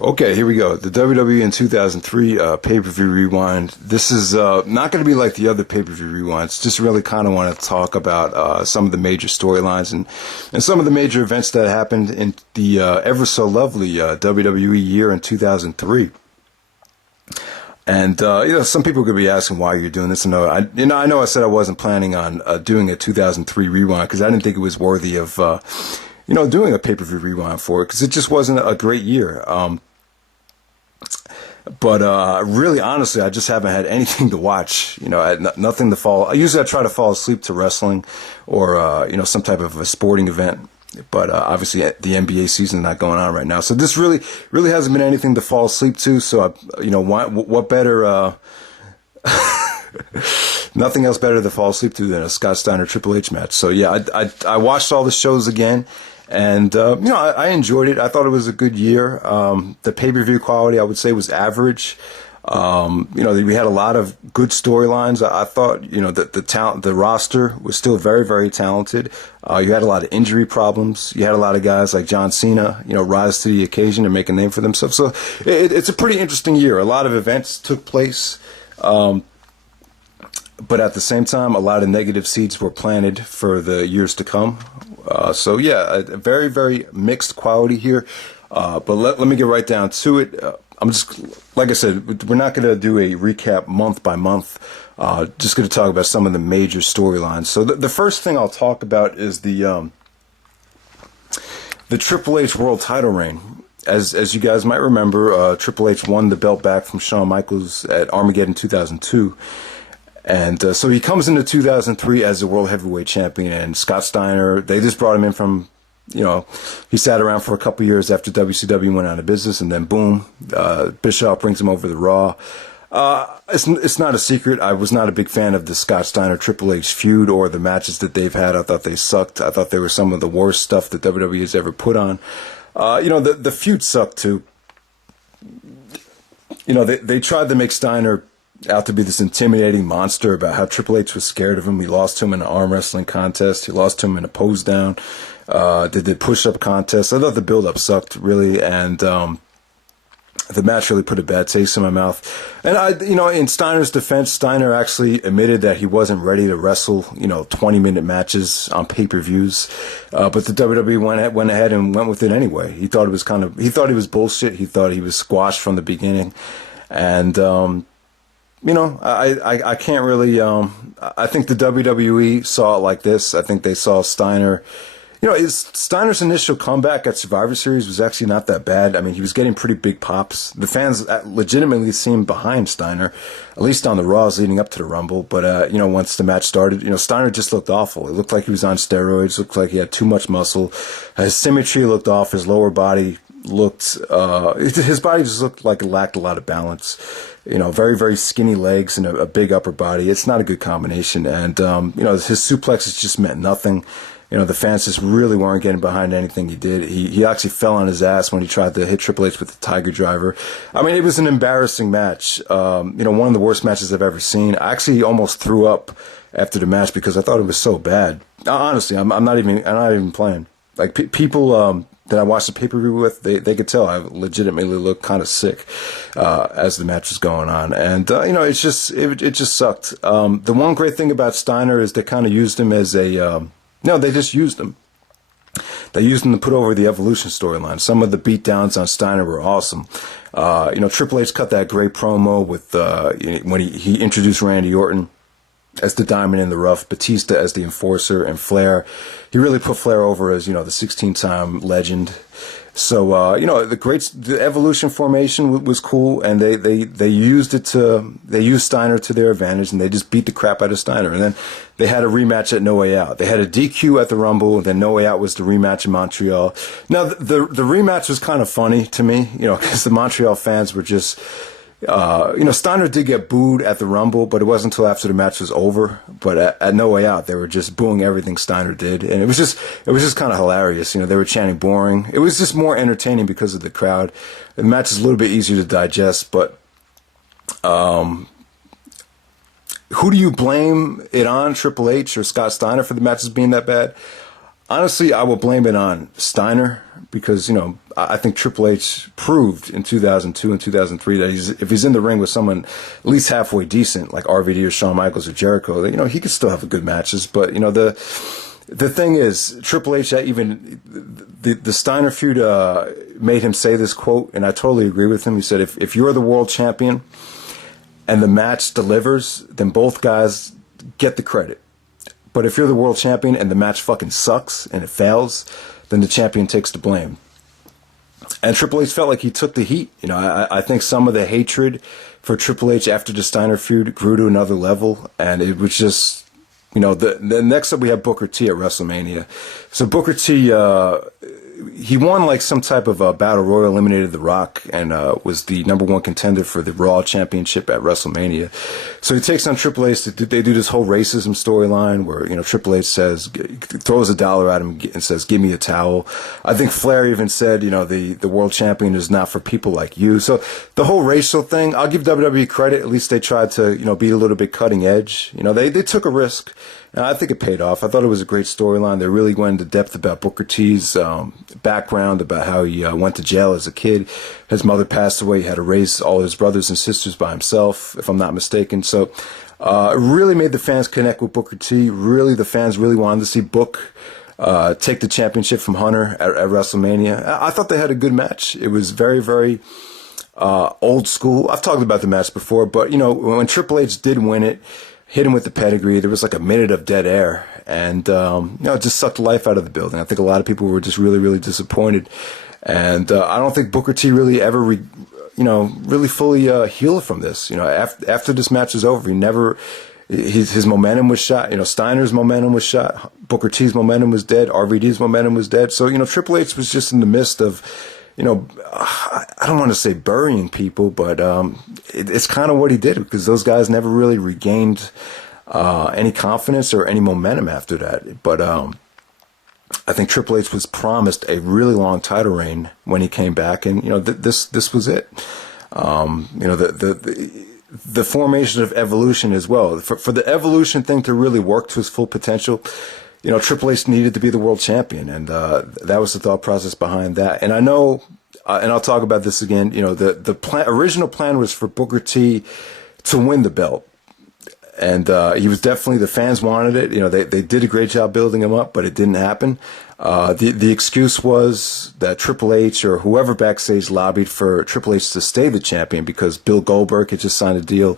Okay, here we go. The WWE in 2003 pay-per-view rewind. This is not going to be like the other pay-per-view rewinds. Just really kind of want to talk about some of the major storylines and some of the major events that happened in the ever so lovely WWE year in 2003. And some people could be asking why you're doing this. I know I said I wasn't planning on doing a 2003 rewind because I didn't think it was worthy of doing a pay-per-view rewind for it because it just wasn't a great year. But really, honestly, I just haven't had anything to watch. I had nothing to fall. Usually I try to fall asleep to wrestling or, some type of a sporting event. But obviously the NBA season is not going on right now. So this really hasn't been anything to fall asleep to. So, what better, nothing else better to fall asleep to than a Scott Steiner Triple H match. So, yeah, I watched all the shows again. And, I enjoyed it. I thought it was a good year. The pay-per-view quality, I would say, was average. We had a lot of good storylines. I thought, that the roster was still very, very talented. You had a lot of injury problems. You had a lot of guys like John Cena, rise to the occasion and make a name for themselves. So it's a pretty interesting year. A lot of events took place. But at the same time, a lot of negative seeds were planted for the years to come. A very, very mixed quality here. But let me get right down to it. I'm just, like I said, we're not going to do a recap month by month. Just going to talk about some of the major storylines. So the first thing I'll talk about is the Triple H World Title reign. As you guys might remember, Triple H won the belt back from Shawn Michaels at Armageddon 2002. And so he comes into 2003 as the World Heavyweight Champion, and Scott Steiner, they just brought him in from, he sat around for a couple years after WCW went out of business, and then boom, Bischoff brings him over to Raw. It's not a secret. I was not a big fan of the Scott Steiner Triple H feud or the matches that they've had. I thought they sucked. I thought they were some of the worst stuff that WWE has ever put on. The feud sucked too. They tried to make Steiner out to be this intimidating monster about how Triple H was scared of him. He lost to him in an arm wrestling contest. He lost to him in a pose down. Did the push-up contest. I thought the build-up sucked, really, and the match really put a bad taste in my mouth. And in Steiner's defense, Steiner actually admitted that he wasn't ready to wrestle, 20-minute matches on pay-per-views. But the WWE went ahead and went with it anyway. He thought he thought he was bullshit. He thought he was squashed from the beginning. And, I can't really, I think the WWE saw it like this. I think they saw Steiner, Steiner's initial comeback at Survivor Series was actually not that bad. I mean, he was getting pretty big pops. The fans legitimately seemed behind Steiner, at least on the Raws leading up to the Rumble. But, once the match started, Steiner just looked awful. It looked like he was on steroids, looked like he had too much muscle. His symmetry looked off, his lower body his body just looked like it lacked a lot of balance. Very, very skinny legs and a big upper body. It's not a good combination. And, his suplexes just meant nothing. The fans just really weren't getting behind anything he did. He actually fell on his ass when he tried to hit Triple H with the Tiger Driver. I mean, it was an embarrassing match. One of the worst matches I've ever seen. I actually almost threw up after the match because I thought it was so bad. Honestly, I'm not even playing. Like people, that I watched the pay-per-view with, they could tell I legitimately looked kind of sick as the match was going on. And, it just sucked. The one great thing about Steiner is they kind of used him as they just used him. They used him to put over the Evolution storyline. Some of the beatdowns on Steiner were awesome. Triple H cut that great promo with when he introduced Randy Orton as the diamond in the rough, Batista as the enforcer, and Flair. He really put Flair over as, the 16-time legend. So, the Evolution formation was cool, and they used Steiner to their advantage, and they just beat the crap out of Steiner. And then they had a rematch at No Way Out. They had a DQ at the Rumble, and then No Way Out was the rematch in Montreal. Now, the rematch was kind of funny to me, because the Montreal fans were just, Steiner did get booed at the Rumble, but it wasn't until after the match was over. But at No Way Out, they were just booing everything Steiner did, and it was just kind of hilarious. They were chanting boring. It was just more entertaining because of the crowd. The match is a little bit easier to digest, but who do you blame it on, Triple H or Scott Steiner, for the matches being that bad? Honestly, I will blame it on Steiner because, you know, I think Triple H proved in 2002 and 2003 that if he's in the ring with someone at least halfway decent, like RVD or Shawn Michaels or Jericho, you know, he could still have good matches. But, you know, the thing is, Triple H, even the Steiner feud made him say this quote, and I totally agree with him. He said, if you're the world champion and the match delivers, then both guys get the credit. But if you're the world champion and the match fucking sucks and it fails, then the champion takes the blame. And Triple H felt like he took the heat. You know, I think some of the hatred for Triple H after the Steiner feud grew to another level, and it was just, you know, the next up we have Booker T at WrestleMania. So Booker T, he won like some type of battle royal, eliminated The Rock, and was the #1 contender for the Raw Championship at WrestleMania. So he takes on Triple H. They do this whole racism storyline where, you know, Triple H throws $1 at him and says, "Give me a towel." I think Flair even said, you know, the world champion is not for people like you. So the whole racial thing, I'll give WWE credit. At least they tried to, you know, be a little bit cutting edge. You know, they took a risk. And I think it paid off. I thought it was a great storyline. They really went into depth about Booker T's background, about how he went to jail as a kid. His mother passed away. He had to raise all his brothers and sisters by himself, if I'm not mistaken. So it really made the fans connect with Booker T. Really, the fans really wanted to see Book take the championship from Hunter at WrestleMania. I thought they had a good match. It was very, very old school. I've talked about the match before, but, you know, when Triple H did win it, hit him with the pedigree, there was like a minute of dead air, and you know, it just sucked the life out of the building. I think a lot of people were just really, really disappointed, and I don't think Booker T really ever, really fully healed from this. You know, after this match was over, he never, his momentum was shot. You know, Steiner's momentum was shot. Booker T's momentum was dead. RVD's momentum was dead. So, you know, Triple H was just in the midst of, you know, I don't want to say burying people, but it's kind of what he did, because those guys never really regained any confidence or any momentum after that. But I think Triple H was promised a really long title reign when he came back, and, you know, this was it. You know, the formation of Evolution as well. For the Evolution thing to really work to its full potential, you know, Triple H needed to be the world champion, and that was the thought process behind that. And I know, and I'll talk about this again, you know, the original plan was for Booker T to win the belt. And he was definitely, the fans wanted it. You know, they did a great job building him up, but it didn't happen. The excuse was that Triple H or whoever backstage lobbied for Triple H to stay the champion because Bill Goldberg had just signed a deal.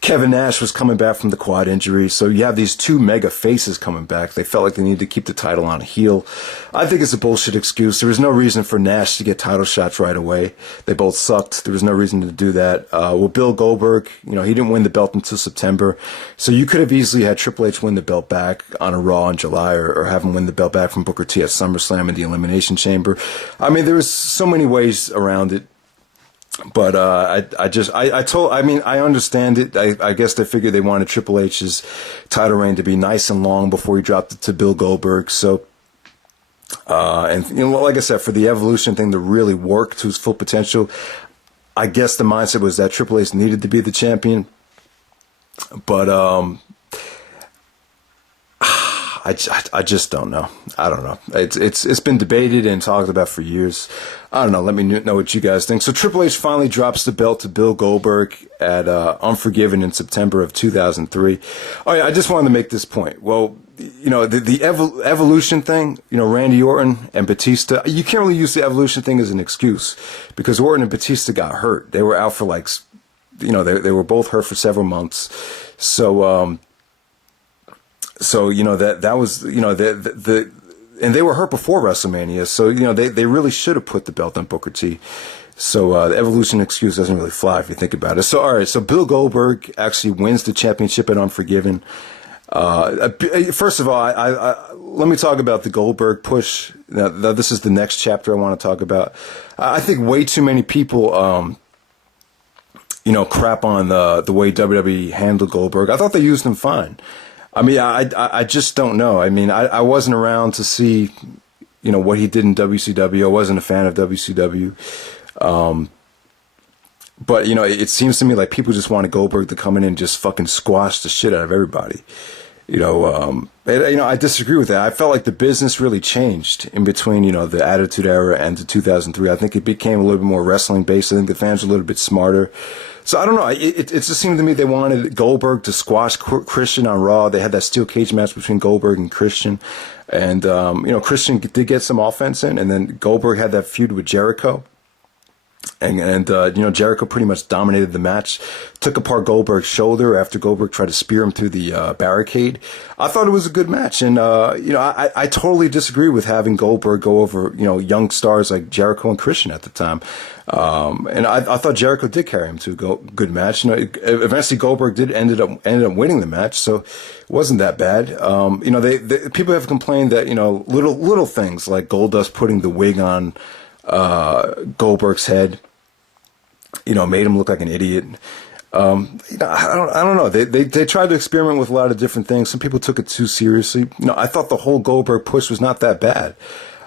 Kevin Nash was coming back from the quad injury, so you have these two mega faces coming back. They felt like they needed to keep the title on a heel. I think it's a bullshit excuse. There was no reason for Nash to get title shots right away. They both sucked. There was no reason to do that. Well, Bill Goldberg, you know, he didn't win the belt until September, so you could have easily had Triple H win the belt back on a Raw in July, or have him win the belt back from Booker T at SummerSlam in the Elimination Chamber. I mean, there was so many ways around it. But I understand it. I guess they figured they wanted Triple H's title reign to be nice and long before he dropped it to Bill Goldberg. So, and, you know, like I said, for the Evolution thing to really work to its full potential, I guess the mindset was that Triple H needed to be the champion. But I just don't know. I don't know. It's been debated and talked about for years. I don't know. Let me know what you guys think. So Triple H finally drops the belt to Bill Goldberg at Unforgiven in September of 2003. Oh yeah, I just wanted to make this point. Well, you know, the Evolution thing, you know, Randy Orton and Batista, you can't really use the Evolution thing as an excuse, because Orton and Batista got hurt. They were out for like, you know, they were both hurt for several months. So, So, you know, that was, you know, and they were hurt before WrestleMania. So, you know, they really should have put the belt on Booker T. So, the Evolution excuse doesn't really fly if you think about it. So, all right. So Bill Goldberg actually wins the championship at Unforgiven. First of all, let me talk about the Goldberg push. Now, this is the next chapter I want to talk about. I think way too many people, you know, crap on the way WWE handled Goldberg. I thought they used him fine. I mean, I just don't know. I mean, I wasn't around to see, you know, what he did in WCW. I wasn't a fan of WCW. But, you know, it seems to me like people just wanted Goldberg to come in and just fucking squash the shit out of everybody. I disagree with that. I felt like the business really changed in between, the Attitude Era and the 2003. I think it became a little bit more wrestling based. I think the fans were a little bit smarter. So I don't know. It just seemed to me they wanted Goldberg to squash Christian on Raw. They had that steel cage match between Goldberg and Christian. And, Christian did get some offense in. And then Goldberg had that feud with Jericho. And Jericho pretty much dominated the match, took apart Goldberg's shoulder after Goldberg tried to spear him through the barricade. I thought it was a good match. And, I totally disagree with having Goldberg go over, young stars like Jericho and Christian at the time. And I thought Jericho did carry him to a good match. Eventually Goldberg ended up winning the match, so it wasn't that bad. People have complained that, little things like Goldust putting the wig on Goldberg's head, made him look like an idiot. I don't know. They tried to experiment with a lot of different things. Some people took it too seriously. I thought the whole Goldberg push was not that bad.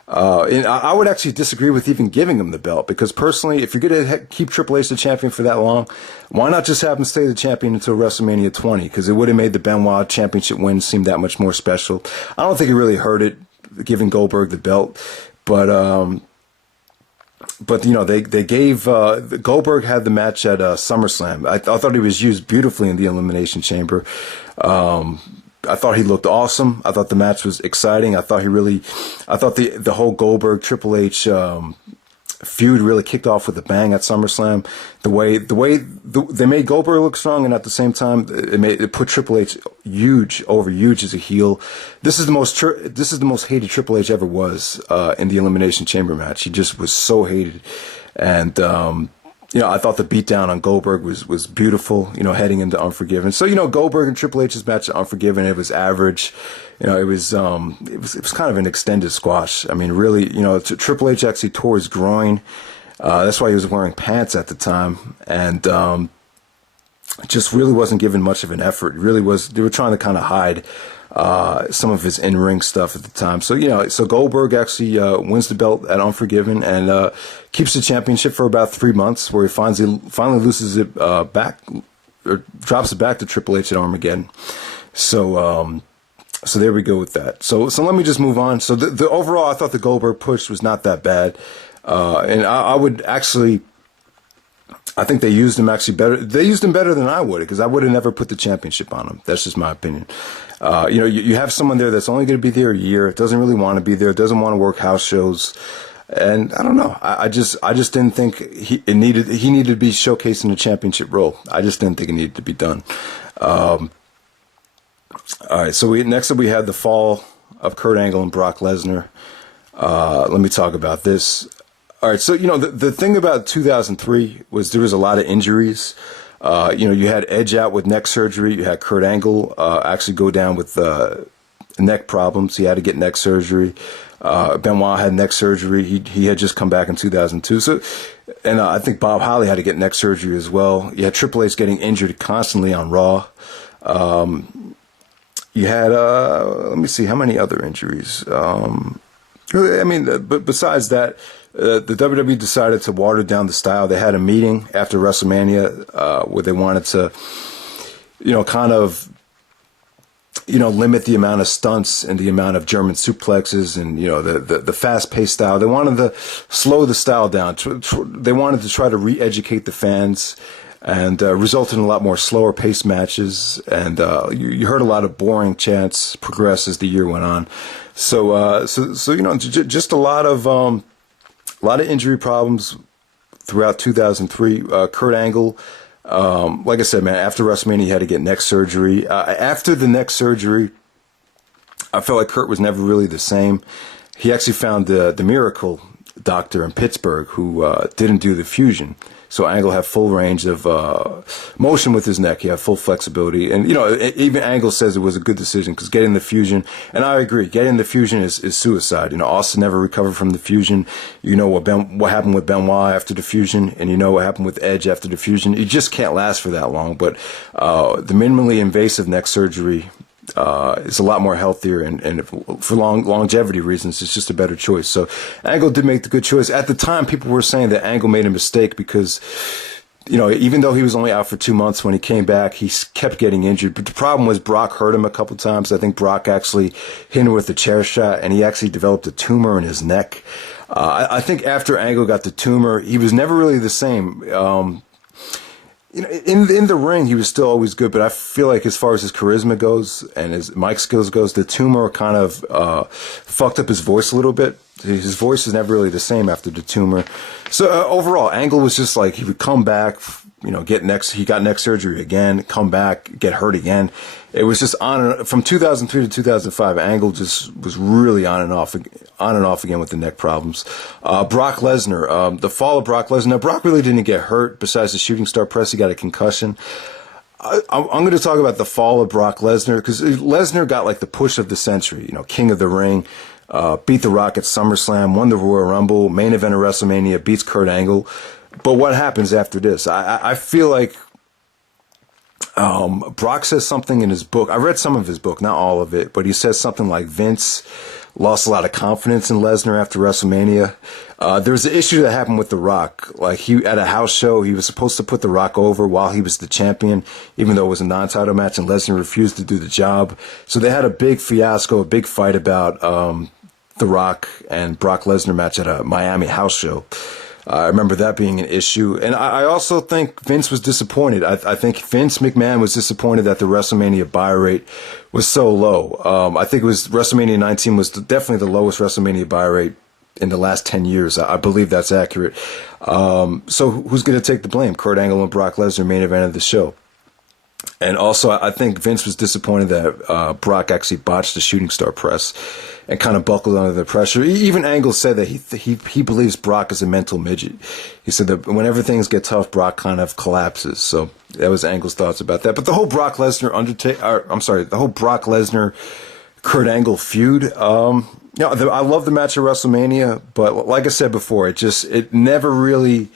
And I would actually disagree with even giving him the belt, because personally, if you're going to keep Triple H the champion for that long, why not just have him stay the champion until WrestleMania 20? Because it would have made the Benoit championship win seem that much more special. I don't think it really hurt it, giving Goldberg the belt, but they gave Goldberg had the match at SummerSlam. I thought he was used beautifully in the Elimination Chamber. I thought he looked awesome. I thought the match was exciting. I thought the whole Goldberg Triple H feud really kicked off with a bang at SummerSlam. The way they made Goldberg look strong, and at the same time it put Triple H huge as a heel. This is the most hated Triple H ever was in the Elimination Chamber match. He just was so hated, and I thought the beatdown on Goldberg was beautiful, heading into Unforgiven. So, Goldberg and Triple H's match at Unforgiven, it was average. It was kind of an extended squash. I mean, really, Triple H actually tore his groin. That's why he was wearing pants at the time. And, just really wasn't given much of an effort. It really was, they were trying to kind of hide some of his in-ring stuff at the time. So, so Goldberg actually wins the belt at Unforgiven and keeps the championship for about 3 months, where he finally loses it back, or drops it back to Triple H at Armageddon. So there we go with that. So let me just move on. So the overall, I thought the Goldberg push was not that bad. And I would actually, I think they used him actually better. They used him better than I would, because I would have never put the championship on him. That's just my opinion. You have someone there that's only going to be there a year, doesn't really want to be there, doesn't want to work house shows. And I don't know. I just didn't think he needed to be showcased in a championship role. I just didn't think it needed to be done. All right. So next up we had the fall of Kurt Angle and Brock Lesnar. Let me talk about this. All right. So, the thing about 2003 was there was a lot of injuries. You had Edge out with neck surgery. You had Kurt Angle actually go down with neck problems. He had to get neck surgery. Benoit had neck surgery. He had just come back in 2002. So, and I think Bob Holly had to get neck surgery as well. You had Triple H getting injured constantly on Raw. You had let me see how many other injuries. But besides that, the WWE decided to water down the style. They had a meeting after WrestleMania where they wanted to, kind of, limit the amount of stunts and the amount of German suplexes and, the fast-paced style. They wanted to slow the style down. They wanted to try to re-educate the fans, and result in a lot more slower-paced matches. And you heard a lot of boring chants progress as the year went on. So just a lot of injury problems throughout 2003. Kurt Angle, like I said, man, after WrestleMania, he had to get neck surgery. After the neck surgery, I felt like Kurt was never really the same. He actually found the miracle doctor in Pittsburgh who didn't do the fusion. So Angle had full range of motion with his neck. He had full flexibility. And, even Angle says it was a good decision, because getting the fusion, and I agree, getting the fusion is suicide. Austin never recovered from the fusion. What happened with Benoit after the fusion, and what happened with Edge after the fusion. You just can't last for that long. But the minimally invasive neck surgery is a lot more healthier, and for longevity reasons, it's just a better choice. So Angle did make the good choice. At the time, people were saying that Angle made a mistake because even though he was only out for 2 months, when he came back, he kept getting injured. But the problem was Brock hurt him a couple times. I think Brock actually hit him with a chair shot, and he actually developed a tumor in his neck. I think after Angle got the tumor, he was never really the same. In the ring, he was still always good, but I feel like as far as his charisma goes and his mic skills goes, the tumor kind of fucked up his voice a little bit. His voice is never really the same after the tumor. So overall, Angle was just like, he would come back, he got neck surgery again, come back, get hurt again. It was just from 2003 to 2005, Angle just was really on and off again with the neck problems. Brock Lesnar, the fall of Brock Lesnar. Now, Brock really didn't get hurt. Besides the shooting star press, he got a concussion. I'm going to talk about the fall of Brock Lesnar, because Lesnar got like the push of the century, king of the ring. Beat The Rock at SummerSlam, won the Royal Rumble, main event of WrestleMania, beats Kurt Angle. But what happens after this? I feel like Brock says something in his book. I read some of his book, not all of it, but he says something like Vince lost a lot of confidence in Lesnar after WrestleMania. There was an issue that happened with The Rock. Like, he at a house show, he was supposed to put The Rock over while he was the champion, even though it was a non-title match, and Lesnar refused to do the job. So they had a big fiasco, a big fight about The Rock and Brock Lesnar match at a Miami house show. I remember that being an issue. And I also think Vince was disappointed. I think Vince McMahon was disappointed that the WrestleMania buy rate was so low. I think it was WrestleMania 19 was definitely the lowest WrestleMania buy rate in the last 10 years. I believe that's accurate. So who's going to take the blame? Kurt Angle and Brock Lesnar, main event of the show. And also, I think Vince was disappointed that Brock actually botched the shooting star press and kind of buckled under the pressure. Even Angle said that he believes Brock is a mental midget. He said that whenever things get tough, Brock kind of collapses. So that was Angle's thoughts about that. But the whole Brock Lesnar Kurt Angle feud. I love the match at WrestleMania, but like I said before, it never really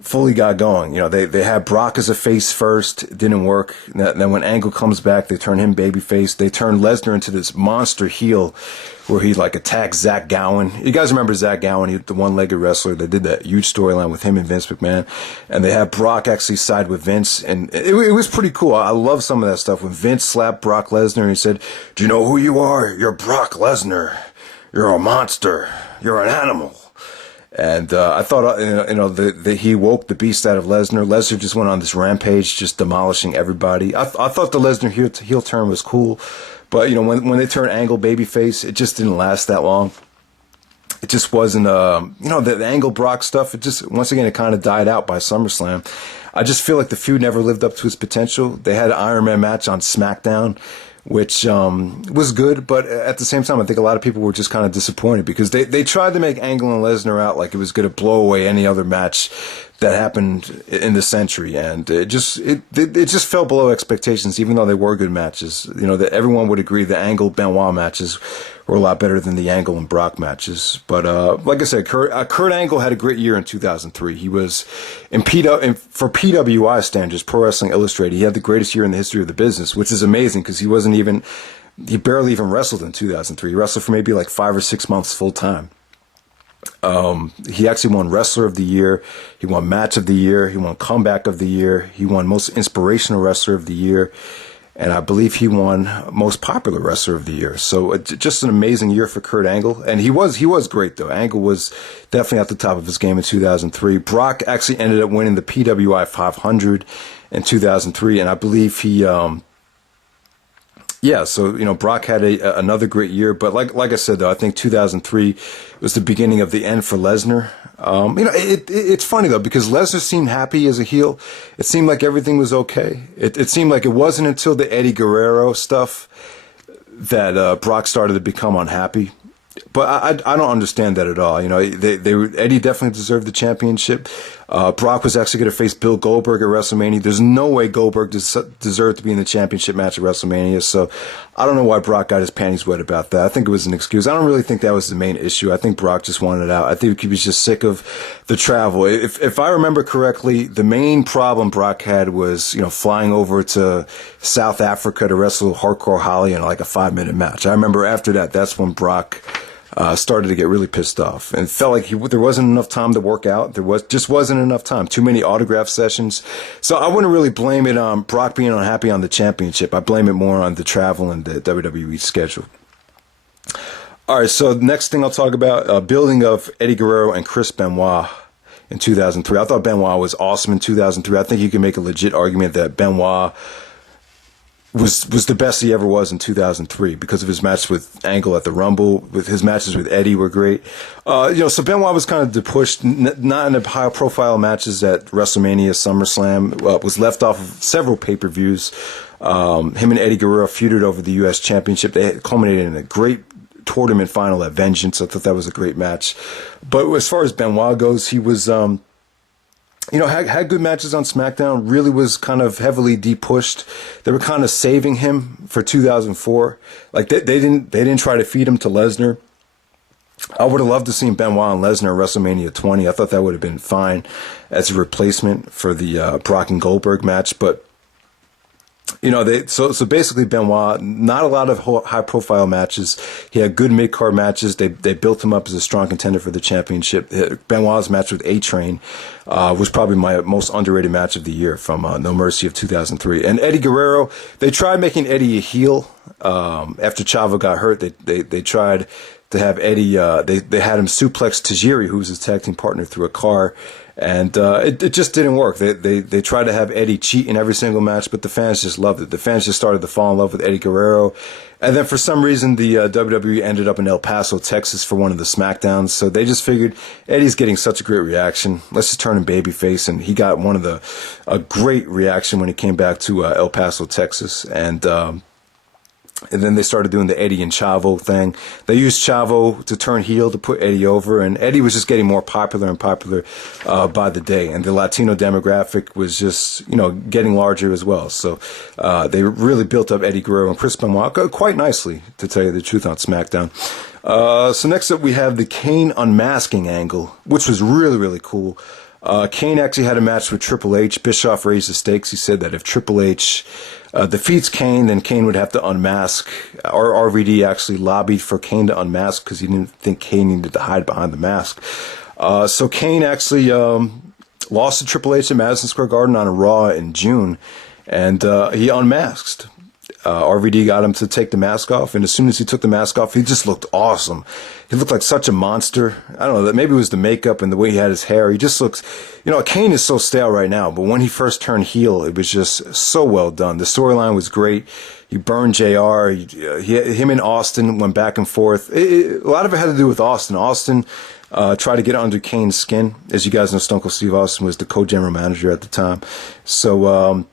fully got going. They had Brock as a face first. It didn't work. Then when Angle comes back, they turn him babyface. They turn Lesnar into this monster heel where he attacks Zach Gowen. You guys remember Zach Gowen, the one-legged wrestler? They did that huge storyline with him and Vince McMahon. And they had Brock actually side with Vince. And it was pretty cool. I love some of that stuff. When Vince slapped Brock Lesnar and he said, "Do you know who you are? You're Brock Lesnar. You're a monster. You're an animal." And I thought, he woke the beast out of Lesnar. Lesnar just went on this rampage, just demolishing everybody. I thought the Lesnar heel turn was cool, but when they turned Angle babyface, it just didn't last that long. It just wasn't, the Angle Brock stuff. It just, once again, it kind of died out by SummerSlam. I just feel like the feud never lived up to its potential. They had an Iron Man match on SmackDown, which was good, but at the same time, I think a lot of people were just kind of disappointed because they tried to make Angle and Lesnar out like it was going to blow away any other match that happened in the century, and it just fell below expectations, even though they were good matches. That everyone would agree the Angle Benoit matches were a lot better than the Angle and Brock matches. But like I said, Kurt Angle had a great year in 2003. He was for PWI standards, Pro Wrestling Illustrated, he had the greatest year in the history of the business, which is amazing because he barely even wrestled in 2003. He wrestled for maybe 5 or 6 months full time. He actually won Wrestler of the Year. He won Match of the Year. He won Comeback of the Year. He won Most Inspirational Wrestler of the Year. And I believe he won Most Popular Wrestler of the Year. So just an amazing year for Kurt Angle. And he was great, though. Angle was definitely at the top of his game in 2003. Brock actually ended up winning the PWI 500 in 2003. And I believe he... Brock had another great year, but like I said, though, I think 2003 was the beginning of the end for Lesnar. It's funny, though, because Lesnar seemed happy as a heel. It seemed like everything was okay. It seemed like it wasn't until the Eddie Guerrero stuff that Brock started to become unhappy. But I don't understand that at all. Eddie definitely deserved the championship. Brock was actually going to face Bill Goldberg at WrestleMania. There's no way Goldberg deserved to be in the championship match at WrestleMania. So I don't know why Brock got his panties wet about that. I think it was an excuse. I don't really think that was the main issue. I think Brock just wanted out. I think he was just sick of the travel. If I remember correctly, the main problem Brock had was, flying over to South Africa to wrestle Hardcore Holly in a 5-minute match. I remember after that, that's when Brock started to get really pissed off and felt like there wasn't enough time to work out. There just wasn't enough time. Too many autograph sessions. So I wouldn't really blame it on Brock being unhappy on the championship. I blame it more on the travel and the WWE schedule. All right, so the next thing I'll talk about, building of Eddie Guerrero and Chris Benoit in 2003. I thought Benoit was awesome in 2003. I think you can make a legit argument that Benoit was the best he ever was in 2003 because of his match with Angle at the Rumble. With his matches with Eddie were great. So Benoit was kind of pushed, not in the high-profile matches at WrestleMania, SummerSlam. Was left off of several pay-per-views. Him and Eddie Guerrero feuded over the U.S. Championship. They culminated in a great tournament final at Vengeance. I thought that was a great match. But as far as Benoit goes, he was, had good matches on SmackDown, really was kind of heavily de-pushed. They were kind of saving him for 2004. Like, they didn't try to feed him to Lesnar. I would have loved to see Benoit and Lesnar at WrestleMania 20. I thought that would have been fine as a replacement for the Brock and Goldberg match, but so basically Benoit, not a lot of high profile matches. He had good mid card matches. They built him up as a strong contender for the championship. Benoit's match with A-Train was probably my most underrated match of the year from No Mercy of 2003. And Eddie Guerrero, they tried making Eddie a heel after Chavo got hurt. They tried to have Eddie. They had him suplex Tajiri, who was his tag team partner, through a car. And it just didn't work. They tried to have Eddie cheat in every single match, but the fans just loved it. The fans just started to fall in love with Eddie Guerrero. And then for some reason, the WWE ended up in El Paso, Texas for one of the SmackDowns. So they just figured, Eddie's getting such a great reaction. Let's just turn him babyface. And he got a great reaction when he came back to El Paso, Texas. And then they started doing the Eddie and Chavo thing. They used Chavo to turn heel to put Eddie over, and Eddie was just getting more popular and popular by the day. And the Latino demographic was just, getting larger as well. So they really built up Eddie Guerrero and Chris Benoit quite nicely, to tell you the truth, on SmackDown. So next up we have the Kane unmasking angle, which was really, really cool. Kane actually had a match with Triple H. Bischoff raised the stakes. He said that if Triple H defeats Kane, then Kane would have to unmask. RVD actually lobbied for Kane to unmask because he didn't think Kane needed to hide behind the mask. So Kane actually lost to Triple H at Madison Square Garden on a Raw in June, and he unmasked. RVD got him to take the mask off, and as soon as he took the mask off, he just looked awesome. He looked like such a monster. I don't know, maybe it was the makeup and the way he had his hair. He just looks, Kane is so stale right now, but when he first turned heel, it was just so well done. The storyline was great. He burned JR. Him and Austin went back and forth. A lot of it had to do with Austin. Austin tried to get under Kane's skin. As you guys know, Stone Cold Steve Austin was the co-general manager at the time. So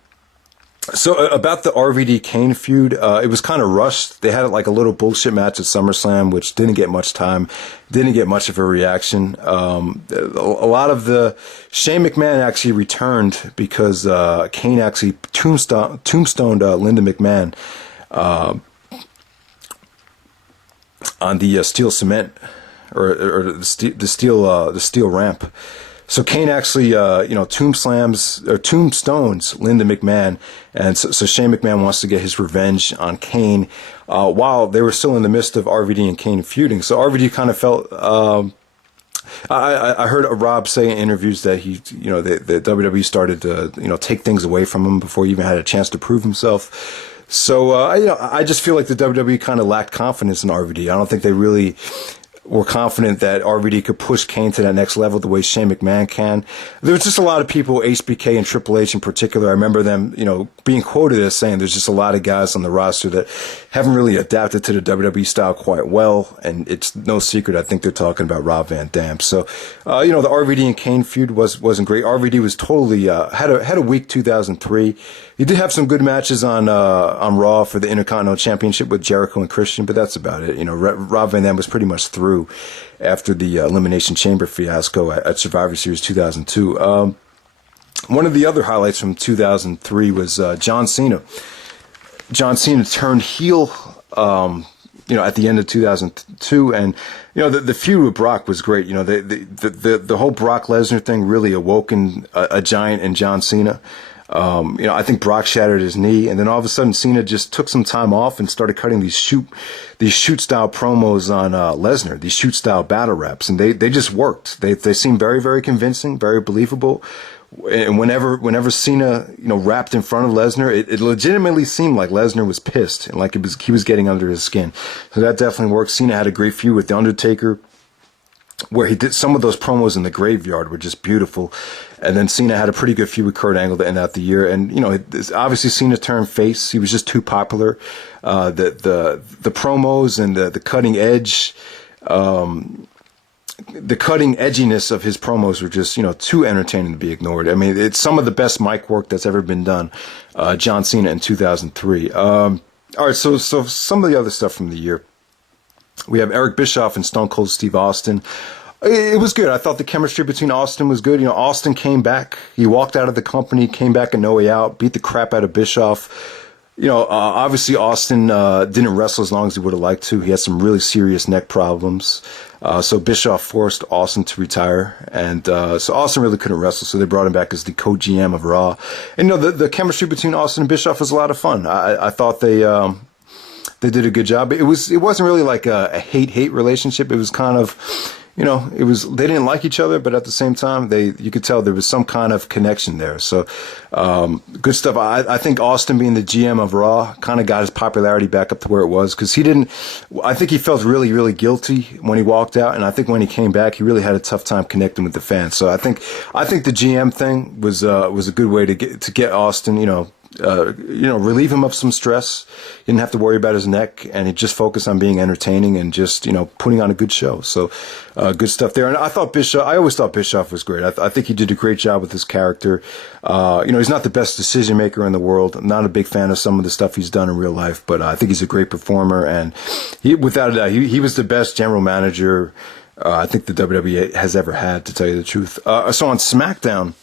about the RVD Kane feud, it was kind of rushed. They had like a little bullshit match at SummerSlam, which didn't get much time, didn't get much of a reaction. A lot of the Shane McMahon actually returned because Kane actually tombstoned Linda McMahon on the steel cement or the steel ramp. So Kane actually, tombstones Linda McMahon, and so Shane McMahon wants to get his revenge on Kane while they were still in the midst of RVD and Kane feuding. So RVD kind of felt. I heard Rob say in interviews that the WWE started to take things away from him before he even had a chance to prove himself. So I just feel like the WWE kind of lacked confidence in RVD. I don't think they really were confident that RVD could push Kane to that next level the way Shane McMahon can. There was just a lot of people, HBK and Triple H in particular. I remember them, being quoted as saying there's just a lot of guys on the roster that haven't really adapted to the WWE style quite well. And it's no secret. I think they're talking about Rob Van Dam. So, the RVD and Kane feud wasn't great. RVD was totally, had a weak 2003. He did have some good matches on Raw for the Intercontinental Championship with Jericho and Christian, but that's about it. Rob Van Dam was pretty much through after the Elimination Chamber fiasco at Survivor Series 2002. One of the other highlights from 2003 was John Cena. John Cena turned heel, at the end of 2002, and the feud with Brock was great. The whole Brock Lesnar thing really awoken a giant in John Cena. I think Brock shattered his knee, and then all of a sudden Cena just took some time off and started cutting these shoot style promos on Lesnar, these shoot style battle raps, and they just worked. They seemed very, very convincing, very believable. And whenever Cena, rapped in front of Lesnar, it legitimately seemed like Lesnar was pissed and like he was getting under his skin. So that definitely worked. Cena had a great feud with The Undertaker, where he did some of those promos in the graveyard were just beautiful. And then Cena had a pretty good feud with Kurt Angle to end out the year. And, obviously Cena turned face. He was just too popular. The promos and the cutting edge, the cutting edginess of his promos were just, too entertaining to be ignored. I mean, it's some of the best mic work that's ever been done. John Cena in 2003. All right. So some of the other stuff from the year. We have Eric Bischoff and Stone Cold Steve Austin. It was good. I thought the chemistry between Austin was good. Austin came back. He walked out of the company, came back in No Way Out, beat the crap out of Bischoff. Obviously Austin didn't wrestle as long as he would have liked to. He had some really serious neck problems. So Bischoff forced Austin to retire. And so Austin really couldn't wrestle, so they brought him back as the co-GM of Raw. And, the chemistry between Austin and Bischoff was a lot of fun. I thought they did a good job. It wasn't really like a hate relationship. It was kind of, they didn't like each other, but at the same time, you could tell there was some kind of connection there. So, good stuff. I think Austin being the GM of Raw kind of got his popularity back up to where it was, because I think he felt really, really guilty when he walked out. And I think when he came back, he really had a tough time connecting with the fans. So I think the GM thing was a good way to get Austin, relieve him of some stress. He didn't have to worry about his neck, and he just focused on being entertaining and just, putting on a good show. So, good stuff there. And I always thought Bischoff was great. I think he did a great job with his character. He's not the best decision maker in the world. I'm not a big fan of some of the stuff he's done in real life, but I think he's a great performer, and without a doubt, he was the best general manager, I think the WWE has ever had, to tell you the truth. So on SmackDown,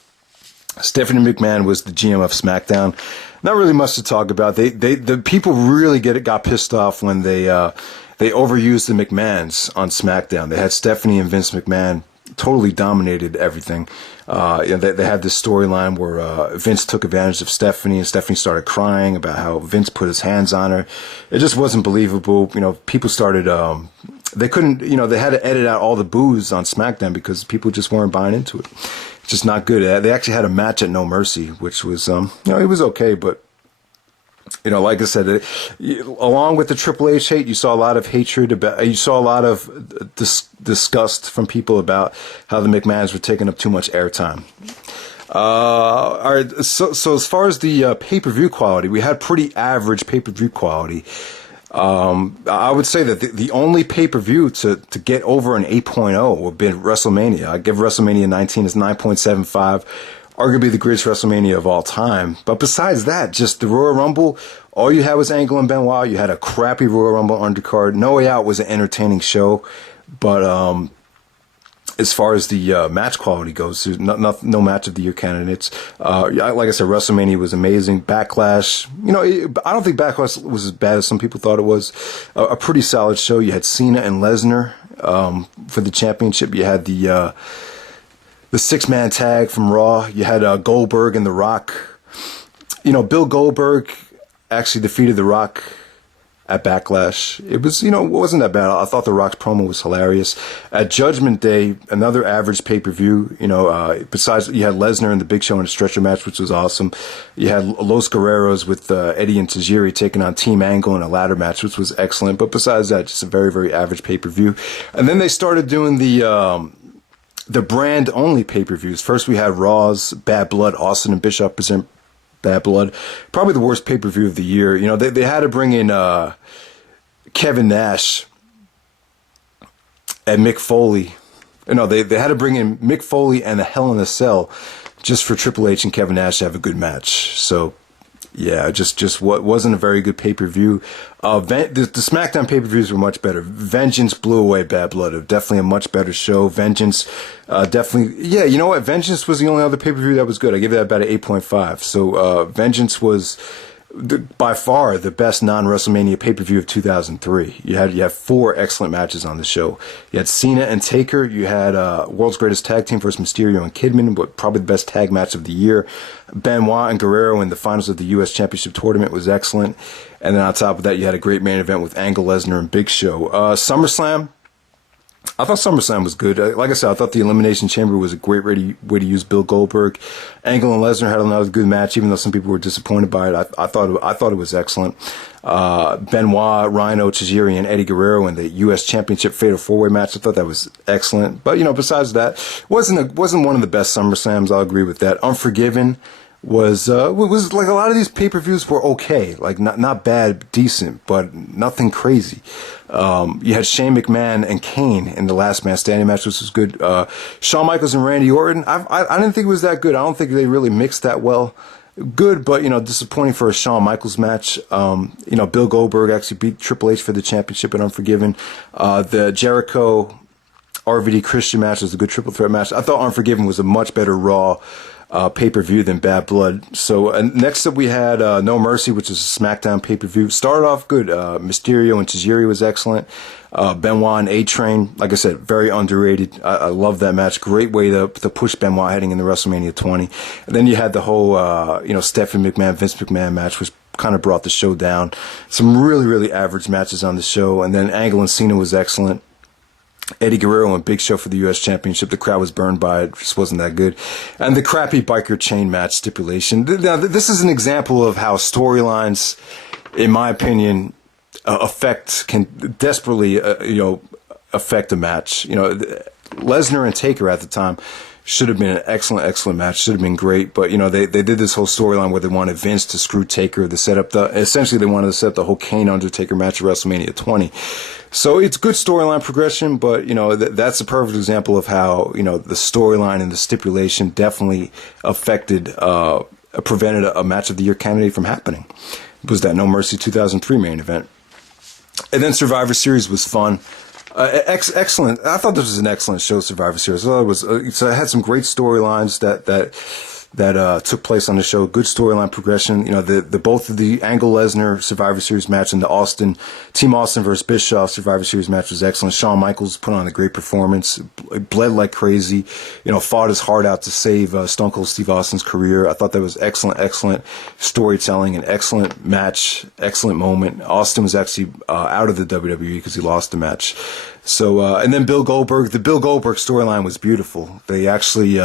Stephanie McMahon was the GM of SmackDown. Not really much to talk about. The people really got pissed off when they overused the McMahons on SmackDown. They had Stephanie and Vince McMahon totally dominated everything. They had this storyline where Vince took advantage of Stephanie, and Stephanie started crying about how Vince put his hands on her. It just wasn't believable. People started. They couldn't. They had to edit out all the boos on SmackDown because people just weren't buying into it. Just not good. They actually had a match at No Mercy, which was, it was okay, but, like I said, along with the Triple H hate, you saw a lot of hatred you saw a lot of disgust from people about how the McMahons were taking up too much airtime. All right. So as far as the pay-per-view quality, we had pretty average pay-per-view quality. I would say that the only pay-per-view to get over an 8.0 would be WrestleMania. I give WrestleMania 19 as 9.75, arguably the greatest WrestleMania of all time. But besides that, just the Royal Rumble, all you had was Angle and Benoit. You had a crappy Royal Rumble undercard. No Way Out was an entertaining show, but as far as the match quality goes, there's no match of the year candidates. Like I said, WrestleMania was amazing. Backlash, I don't think Backlash was as bad as some people thought it was. A pretty solid show. You had Cena and Lesnar for the championship. You had the 6-man tag from Raw. You had Goldberg and The Rock. Bill Goldberg actually defeated The Rock at Backlash. It was, it wasn't that bad. I thought The Rock's promo was hilarious. At Judgment Day, another average pay-per-view, besides, you had Lesnar and the Big Show in a stretcher match, which was awesome. You had Los Guerreros with Eddie and Tajiri taking on Team Angle in a ladder match, which was excellent. But besides that, just a very, very average pay-per-view. And then they started doing the brand-only pay-per-views. First, we had Raw's Bad Blood, Austin and Bischoff present Bad Blood. Probably the worst pay-per-view of the year. They had to bring in Kevin Nash and Mick Foley. They had to bring in Mick Foley and a Hell in a Cell just for Triple H and Kevin Nash to have a good match. So, yeah, just what wasn't a very good pay-per-view. The SmackDown pay-per-views were much better. Vengeance blew away Bad Blood. Definitely a much better show. Vengeance, definitely. Yeah, you know what? Vengeance was the only other pay-per-view that was good. I give that about an 8.5. So, Vengeance was by far the best non-WrestleMania pay-per-view of 2003. You had 4 excellent matches on the show. You had Cena and Taker. You had World's Greatest Tag Team versus Mysterio and Kidman, but probably the best tag match of the year. Benoit and Guerrero in the finals of the U.S. Championship Tournament was excellent. And then on top of that, you had a great main event with Angle, Lesnar, and Big Show. SummerSlam. I thought SummerSlam was good. Like I said, I thought the Elimination Chamber was a great way to use Bill Goldberg. Angle and Lesnar had another good match, even though some people were disappointed by it. I thought it was excellent. Benoit, Rhino, Tajiri, and Eddie Guerrero in the U.S. Championship Fatal 4-Way match. I thought that was excellent. But besides that, wasn't one of the best SummerSlams. I'll agree with that. Unforgiven was like a lot of these pay-per-views were okay, like not bad, decent, but nothing crazy. You had Shane McMahon and Kane in the Last Man Standing match, which was good. Shawn Michaels and Randy Orton, I didn't think it was that good. I don't think they really mixed that well. Good, but disappointing for a Shawn Michaels match. Bill Goldberg actually beat Triple H for the championship at Unforgiven. The Jericho RVD Christian match was a good triple threat match. I thought Unforgiven was a much better Raw pay-per-view than Bad Blood. So next up we had No Mercy, which is a SmackDown pay-per-view. Started off good. Mysterio and Tajiri was excellent. Benoit and A-Train, like I said, very underrated. I love that match. Great way to push Benoit heading into WrestleMania 20. And then you had the whole Stephanie McMahon, Vince McMahon match, which kind of brought the show down. Some really, really average matches on the show. And then Angle and Cena was excellent. Eddie Guerrero and Big Show for the U.S. Championship. The crowd was burned by it. Just wasn't that good. And the crappy biker chain match stipulation. Now, this is an example of how storylines, in my opinion, can desperately, affect a match. Lesnar and Taker at the time should have been an excellent match. Should have been great. But, they did this whole storyline where they wanted Vince to screw Taker to set up essentially they wanted to set up the whole Kane Undertaker match at WrestleMania 20. So it's good storyline progression, but, that's a perfect example of how, the storyline and the stipulation definitely prevented a match of the year candidate from happening. It was that No Mercy 2003 main event. And then Survivor Series was fun. Excellent. I thought this was an excellent show, Survivor Series. I thought it was, so it had some great storylines that took place on the show. Good storyline progression. The both of the Angle Lesnar Survivor Series match and the Team Austin versus Bischoff Survivor Series match was excellent. Shawn Michaels put on a great performance, bled like crazy, fought his heart out to save Stone Cold Steve Austin's career. I thought that was excellent storytelling, an excellent match, excellent moment. Austin was actually out of the WWE because he lost the match. So, and then Bill Goldberg, the Bill Goldberg storyline was beautiful. They actually,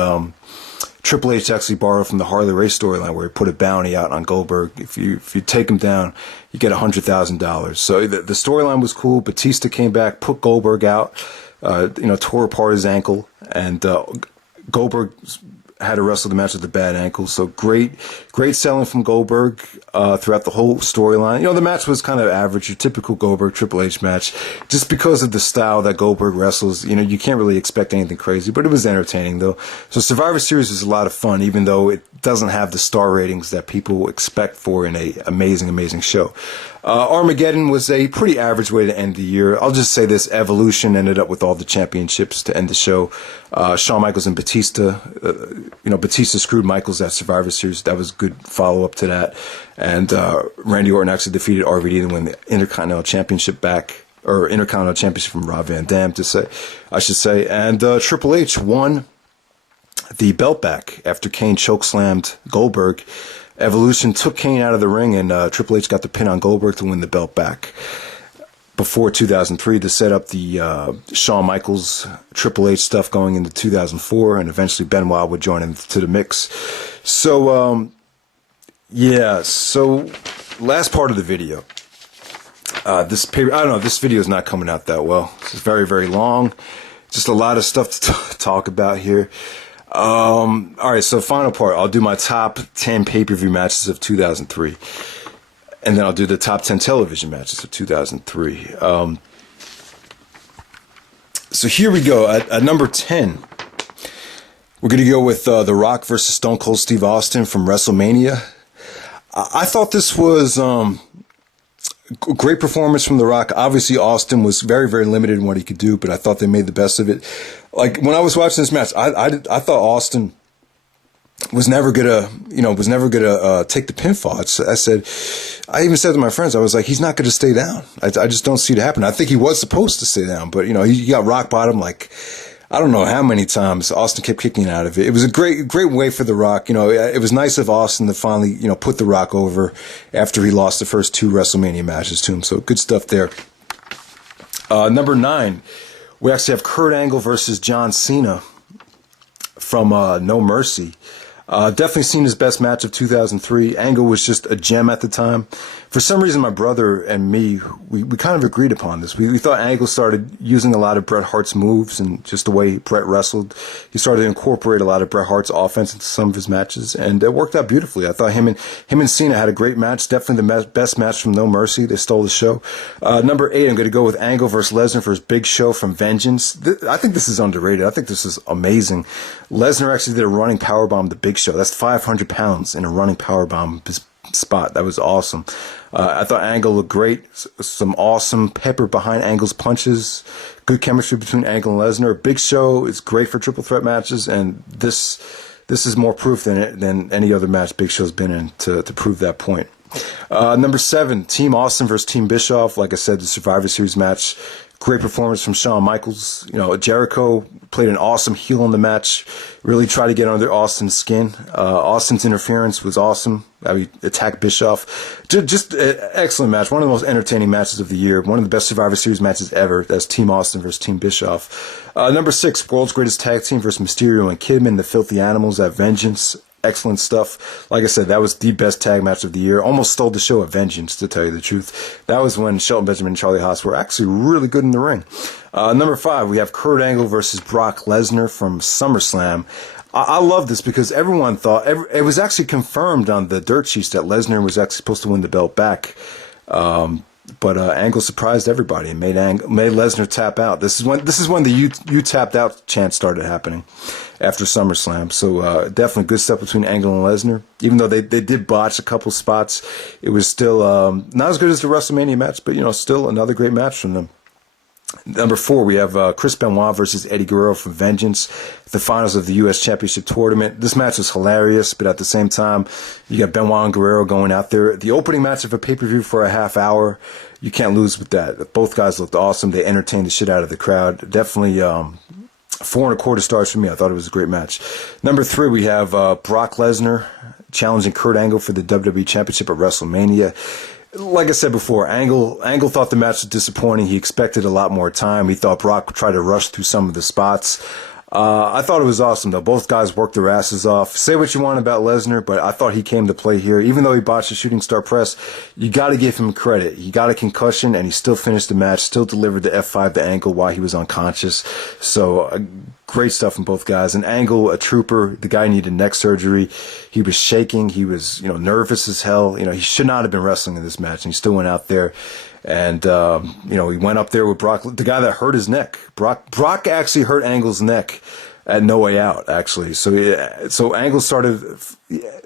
Triple H actually borrowed from the Harley Race storyline where he put a bounty out on Goldberg. If you take him down, you get $100,000. So the storyline was cool. Batista came back, put Goldberg out, tore apart his ankle, and Goldberg had to wrestle the match with a bad ankle. So great selling from Goldberg throughout the whole storyline. The match was kind of average, your typical Goldberg Triple H match. Just because of the style that Goldberg wrestles, you can't really expect anything crazy, but it was entertaining though. So Survivor Series was a lot of fun, even though it doesn't have the star ratings that people expect for an amazing show. Armageddon was a pretty average way to end the year. I'll just say this: Evolution ended up with all the championships to end the show. Shawn Michaels and Batista. Batista screwed Michaels at Survivor Series. That was good follow up to that. And Randy Orton actually defeated RVD to win the Intercontinental Championship Intercontinental Championship from Rob Van Dam, I should say. And Triple H won the belt back after Kane chokeslammed Goldberg. Evolution took Kane out of the ring, and Triple H got the pin on Goldberg to win the belt back before 2003 to set up the Shawn Michaels Triple H stuff going into 2004, and eventually Benoit would join into the mix. So, so last part of the video. This video is not coming out that well. This is very, very long. Just a lot of stuff to talk about here. All right, so final part. I'll do my top 10 pay-per-view matches of 2003. And then I'll do the top 10 television matches of 2003. So here we go. At number 10, we're going to go with The Rock versus Stone Cold Steve Austin from WrestleMania. I thought this was great performance from The Rock. Obviously, Austin was very, very limited in what he could do, but I thought they made the best of it. Like, when I was watching this match, I thought Austin was never gonna take the pinfall. I even said to my friends, I was like, he's not gonna stay down. I just don't see it happen. I think he was supposed to stay down, but he got rock bottom like I don't know how many times. Austin kept kicking out of it. It was a great way for The Rock. It was nice of Austin to finally put The Rock over after he lost the first 2 WrestleMania matches to him. So good stuff there. Number 9, we actually have Kurt Angle versus John Cena from No Mercy. Definitely seen his best match of 2003. Angle was just a gem at the time. For some reason, my brother and me, we kind of agreed upon this. We thought Angle started using a lot of Bret Hart's moves and just the way Bret wrestled. He started to incorporate a lot of Bret Hart's offense into some of his matches, and it worked out beautifully. I thought him and Cena had a great match. Definitely the best match from No Mercy. They stole the show. Number 8, I'm going to go with Angle versus Lesnar for his Big Show from Vengeance. I think this is underrated. I think this is amazing. Lesnar actually did a running powerbomb to Big Show. That's 500 pounds in a running powerbomb spot. That was awesome. I thought Angle looked great. Some awesome pepper behind Angle's punches. Good chemistry between Angle and Lesnar. Big Show is great for triple threat matches, and this is more proof than any other match Big Show's been in to prove that point. Number 7, Team Austin versus Team Bischoff. Like I said, the Survivor Series match. Great performance from Shawn Michaels. Jericho played an awesome heel in the match. Really tried to get under Austin's skin. Austin's interference was awesome. He attacked Bischoff. Just an excellent match. One of the most entertaining matches of the year. One of the best Survivor Series matches ever. That's Team Austin versus Team Bischoff. Number 6, World's Greatest Tag Team versus Mysterio and Kidman, the Filthy Animals at Vengeance. Excellent stuff. Like I said, that was the best tag match of the year. Almost stole the show at Vengeance, to tell you the truth. That was when Shelton Benjamin and Charlie Haas were actually really good in the ring. Number 5, we have Kurt Angle versus Brock Lesnar from SummerSlam. I love this because everyone thought, it was actually confirmed on the dirt sheets that Lesnar was actually supposed to win the belt back. But Angle surprised everybody and made Lesnar tap out. This is when the you tapped out chant started happening after SummerSlam. So definitely good stuff between Angle and Lesnar. Even though they did botch a couple spots, it was still not as good as the WrestleMania match, but still another great match from them. Number 4, we have Chris Benoit versus Eddie Guerrero from Vengeance, the finals of the U.S. Championship Tournament. This match was hilarious, but at the same time, you got Benoit and Guerrero going out there. The opening match of a pay-per-view for a half hour, you can't lose with that. Both guys looked awesome. They entertained the shit out of the crowd. Definitely 4.25 stars for me. I thought it was a great match. Number 3, we have Brock Lesnar challenging Kurt Angle for the WWE Championship at WrestleMania. Like I said before, Angle thought the match was disappointing. He expected a lot more time. He thought Brock would try to rush through some of the spots. I thought it was awesome, though. Both guys worked their asses off. Say what you want about Lesnar, but I thought he came to play here. Even though he botched the shooting star press, you got to give him credit. He got a concussion, and he still finished the match, still delivered the F5 to Angle while he was unconscious. So great stuff from both guys. And Angle, a trooper. The guy needed neck surgery. He was shaking. He was, nervous as hell. He should not have been wrestling in this match, and he still went out there. And, he went up there with Brock, the guy that hurt his neck. Brock actually hurt Angle's neck at No Way Out, actually. So Angle started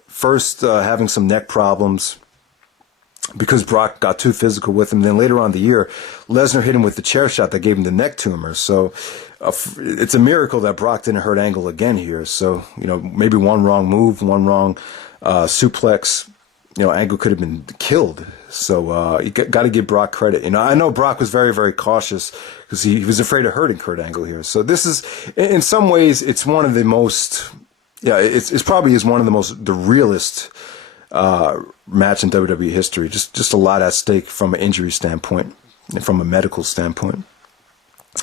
first having some neck problems because Brock got too physical with him. Then later on in the year, Lesnar hit him with the chair shot that gave him the neck tumor. So it's a miracle that Brock didn't hurt Angle again here. So, maybe one wrong move, one wrong suplex, Angle could have been killed. So you got to give Brock credit. I know Brock was very, very cautious because he was afraid of hurting Kurt Angle here. So this is, in some ways, it's one of the most, it's probably is one of the realest match in WWE history. Just a lot at stake from an injury standpoint and from a medical standpoint.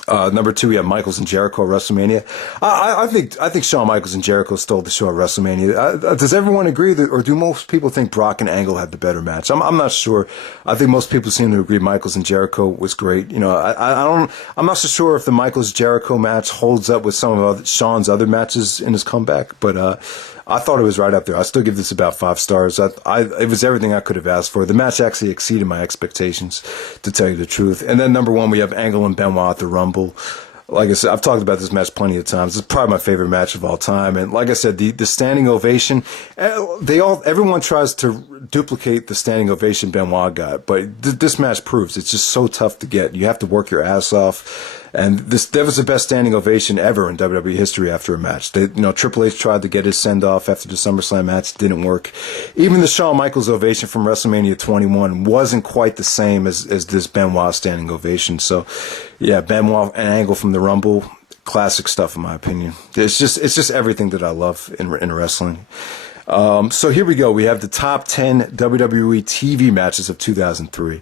Number 2, we have Michaels and Jericho at WrestleMania. I think Shawn Michaels and Jericho stole the show at WrestleMania. Does everyone agree that, or do most people think Brock and Angle had the better match? I'm not sure. I think most people seem to agree Michaels and Jericho was great. I'm not so sure if the Michaels Jericho match holds up with some of Shawn's other matches in his comeback, but I thought it was right up there. I still give this about 5 stars. It was everything I could have asked for. The match actually exceeded my expectations, to tell you the truth. And then number 1, we have Angle and Benoit at the Rumble. Like I said, I've talked about this match plenty of times. It's probably my favorite match of all time. And like I said, the standing ovation, everyone tries to duplicate the standing ovation Benoit got, but this match proves it's just so tough to get. You have to work your ass off. And that was the best standing ovation ever in WWE history after a match. Triple H tried to get his send-off after the SummerSlam match. Didn't work. Even the Shawn Michaels ovation from WrestleMania 21 wasn't quite the same as this Benoit standing ovation. So, yeah, Benoit and Angle from the Rumble, classic stuff in my opinion. It's just everything that I love in wrestling. So here we go. We have the top 10 WWE TV matches of 2003.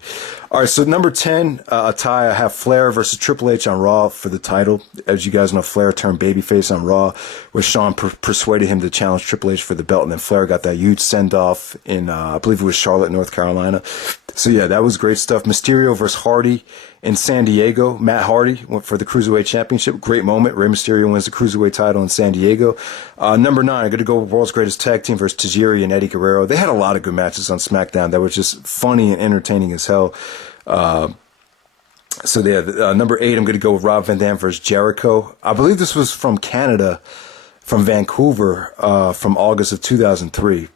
All right, so number 10, a tie. I have Flair versus Triple H on Raw for the title. As you guys know, Flair turned babyface on Raw, where Shawn persuaded him to challenge Triple H for the belt, and then Flair got that huge send-off in, I believe it was Charlotte, North Carolina. So yeah, that was great stuff. Mysterio versus Hardy in San Diego. Matt Hardy went for the Cruiserweight Championship. Great moment. Rey Mysterio wins the Cruiserweight title in San Diego. Number 9, I'm going to go with World's Greatest Tag Team versus Tajiri and Eddie Guerrero. They had a lot of good matches on SmackDown that were just funny and entertaining as hell. So yeah, number 8, I'm going to go with Rob Van Dam versus Jericho. I believe this was from Canada, from Vancouver, from August of 2003.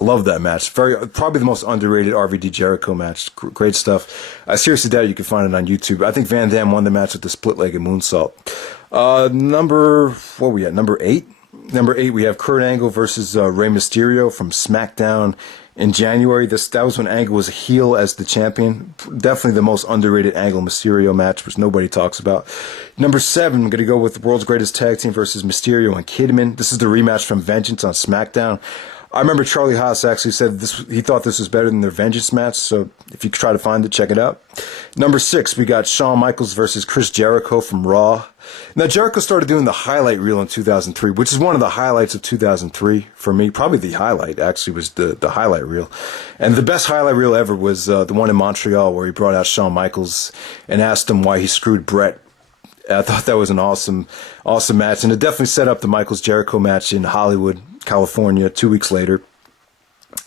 I love that match. Probably the most underrated RVD Jericho match. Great stuff. I seriously doubt you can find it on YouTube. I think Van Dam won the match with the split-legged moonsault. Number 8? Number 8, we have Kurt Angle versus Rey Mysterio from SmackDown in January. That was when Angle was a heel as the champion. Definitely the most underrated Angle Mysterio match, which nobody talks about. Number 7, I'm going to go with the World's Greatest Tag Team versus Mysterio and Kidman. This is the rematch from Vengeance on SmackDown. I remember Charlie Haas actually said he thought this was better than their Vengeance match, so if you could try to find it, check it out. Number 6, we got Shawn Michaels versus Chris Jericho from Raw. Now, Jericho started doing the highlight reel in 2003, which is one of the highlights of 2003 for me. Probably the highlight, actually, was the highlight reel. And the best highlight reel ever was the one in Montreal where he brought out Shawn Michaels and asked him why he screwed Brett. I thought that was an awesome match, and it definitely set up the Michaels-Jericho match in Hollywood, California, 2 weeks later.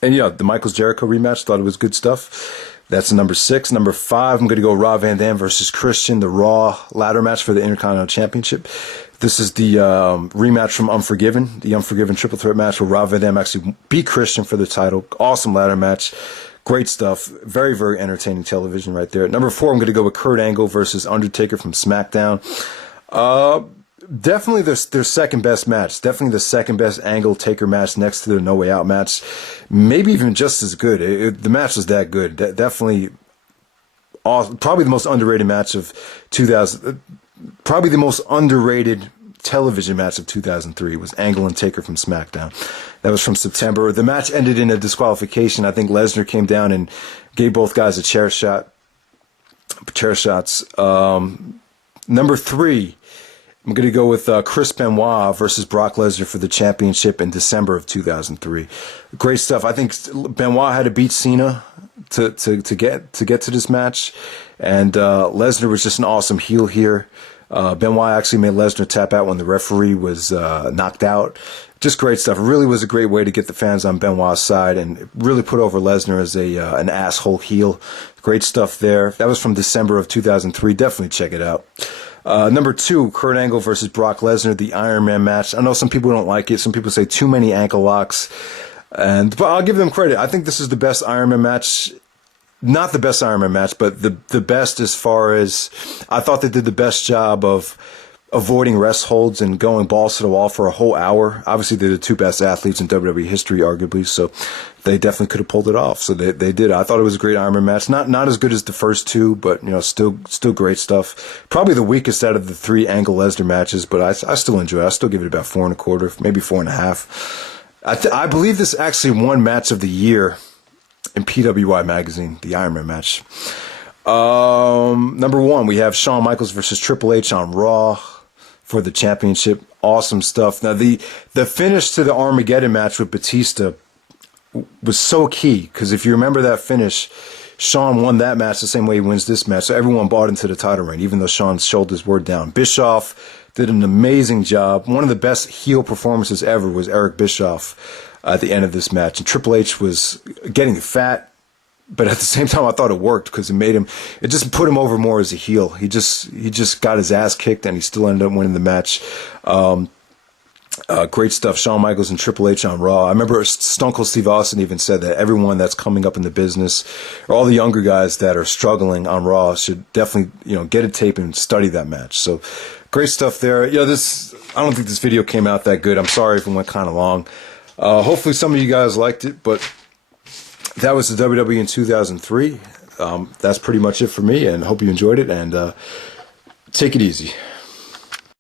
And yeah, the Michaels-Jericho rematch, thought it was good stuff. That's number 6. Number 5, I'm going to go Rob Van Dam versus Christian, the Raw ladder match for the Intercontinental Championship. This is the rematch from Unforgiven, the Unforgiven triple threat match where Rob Van Dam actually beat Christian for the title. Awesome ladder match. Great stuff. Very, very entertaining television right there. Number 4, I'm going to go with Kurt Angle versus Undertaker from SmackDown. Definitely their second best match. Definitely the second best Angle-Taker match next to their No Way Out match. Maybe even just as good. The match was that good. Definitely awesome. Probably the most underrated match of 2000. Probably the most underrated television match of 2003 was Angle and Taker from SmackDown. That was from September. The match ended in a disqualification. I think Lesnar came down and gave both guys a chair shots. Number 3, I'm going to go with Chris Benoit versus Brock Lesnar for the championship in December of 2003. Great stuff. I think Benoit had to beat Cena to get to this match, and Lesnar was just an awesome heel here. Benoit actually made Lesnar tap out when the referee was knocked out. Just great stuff. It really was a great way to get the fans on Benoit's side and really put over Lesnar as an asshole heel. Great stuff there. That was from December of 2003. Definitely check it out. Number 2, Kurt Angle versus Brock Lesnar, the Iron Man match. I know some people don't like it. Some people say too many ankle locks. But I'll give them credit. I think this is the best Iron Man match. Not the best Iron Man match, but the best as far as I thought they did the best job of avoiding rest holds and going balls to the wall for a whole hour. Obviously, they're the 2 best athletes in WWE history, arguably, so they definitely could have pulled it off. So they did. I thought it was a great Iron Man match. Not as good as the first 2, but still great stuff. Probably the weakest out of the 3 Angle Lesnar matches, but I still enjoy it. I still give it about 4.25, maybe 4.5. I believe this actually won Match of the Year in PWI magazine, the Iron Man match. Number 1, we have Shawn Michaels versus Triple H on Raw for the championship. Awesome stuff. Now, the finish to the Armageddon match with Batista was so key, because if you remember that finish, Shawn won that match the same way he wins this match, so everyone bought into the title reign, even though Shawn's shoulders were down. Bischoff did an amazing job. One of the best heel performances ever was Eric Bischoff at the end of this match, and Triple H was getting fat, but at the same time I thought it worked, because it just put him over more as a heel. He just got his ass kicked, and he still ended up winning the match. Great stuff. Shawn Michaels and Triple H on Raw. I remember Stone Cold Steve Austin even said that everyone that's coming up in the business, or all the younger guys that are struggling on Raw, should definitely, get a tape and study that match. So great stuff there. I don't think this video came out that good. I'm sorry if it went kind of long. Hopefully some of you guys liked it, but that was the WWE in 2003. That's pretty much it for me, and hope you enjoyed it, and take it easy.